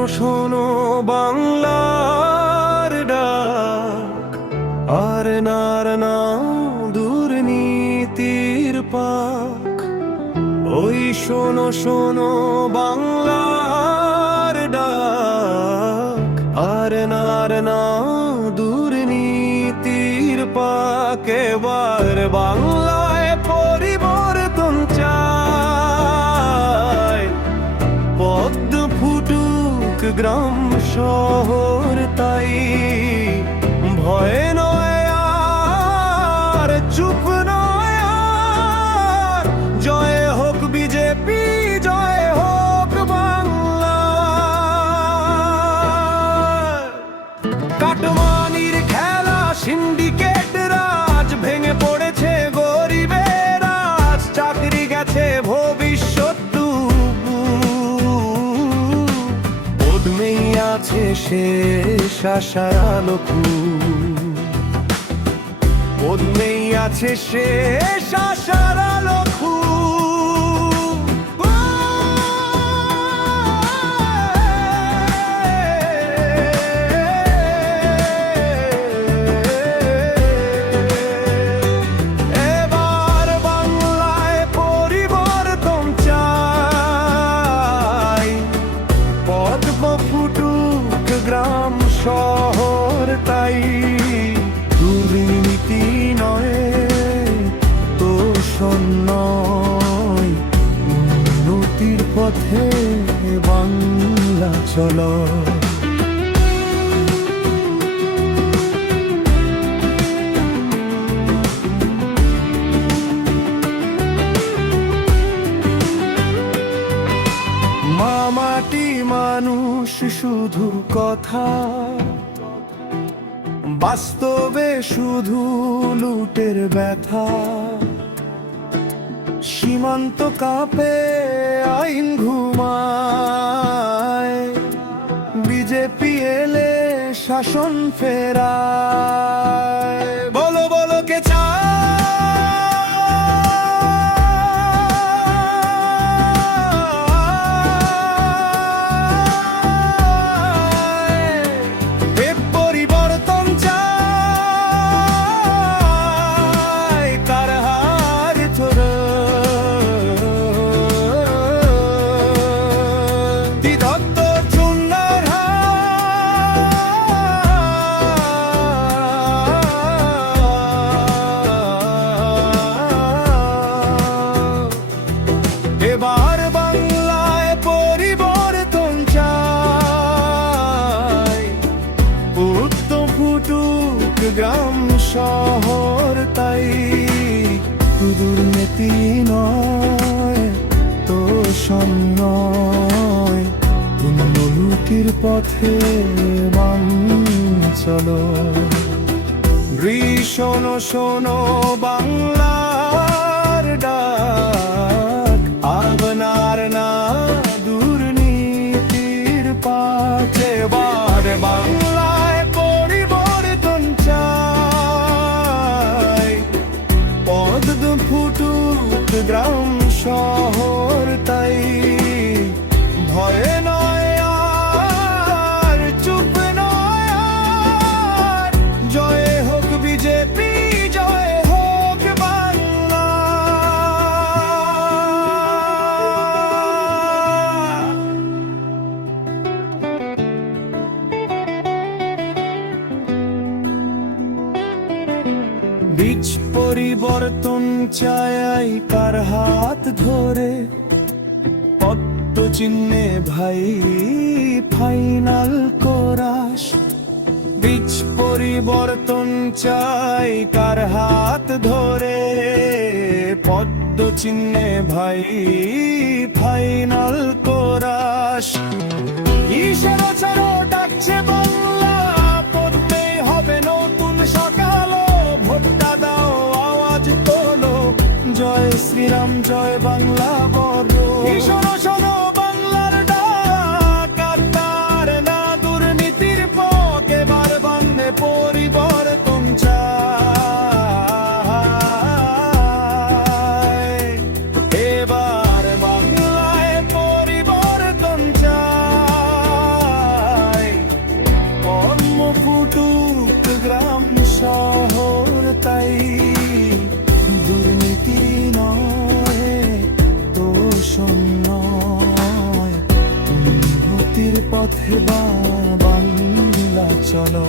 শোনো শোনো বাংলার ডাক, আর না দুর্নীতির পাক। ওই শোনো শোনো বাংলার ডাক, আর না দুর্নীতির পাক। এবার বাংলায় পরিবর্তন চাই, পদ্ম ফুটুক গ্রাম শহর তাই। ভয় নয় আর, চুপ নয় আর, জয় হোক বিজেপি, জয় হোক বাংলা। কাটমানির খেলা, সিন্ডিকেট রাজ, ভেঙে পড়েছে গরিবের আজ। চাকরি গেছে, ভবিষ্যৎ পদ্মেই আছে শেষ আশার আলো। পদ্মেই আছে শেষ আশার আলো। এবার বাংলায় পরিবর্তন চাই, পদ্ম ফুটুক গ্রাম শহর তাই। দুর্নীতি নয়, তোষণ নয়, উন্নতির পথে বাংলা চলো। মামাটি মানুষ শুধু কথা, বাস্তবে শুধু লুটের ব্যথা। সীমান্ত কাঁপে, আইন ঘুমায়, বিজেপি এলে শাসন ফেরায়। বলো বলো কে চায়, এবার বাংলায় পরিবর্তন চাই, উত্তম ফুটুক গ্রাম শহর তাই। দুর্নীতি নয়, তোষণ নয়, উন্নতির পথে বাম চলো। শোনো শোনো বাংলার ডাক, আপনার না দুর্নীতির পাশে। এবার বাংলায় পরিবর্তন চাই, পদ্ম ফুটুক গ্রাম শহর তাই। ভয় নয় আর, চুপ নয় আর, জয় হোক বিজেপি, জয় হোক বাংলা। বীজ পরিবর্তন চাই কার হাত ধরে, পদ্ম চিহ্নে ভাই ফাইনাল কোরাস। বীজ পরিবর্তন চাই কার হাত ধরে, পদ্ম চিহ্নে ভাই ফাইনাল কোরাস। ঈশার ছাড়ো ডাকছে বাংলা, পদ্মেই হবে নতুন সকাল। ভোটটা দাও, আওয়াজ তোলো, জয় শ্রীরাম, জয় বাংলা বড়। শোনো শোনো বাংলার ডাক, আর তার না দুর্নীতির পথ। এবার বাংলা পরিবর্তন চাই, এবার বাংলায় পরিবর্তন চাই। শহর তাই দুর্নীতি নয় তো নয়, উন্নতির পথে বাংলা চলো।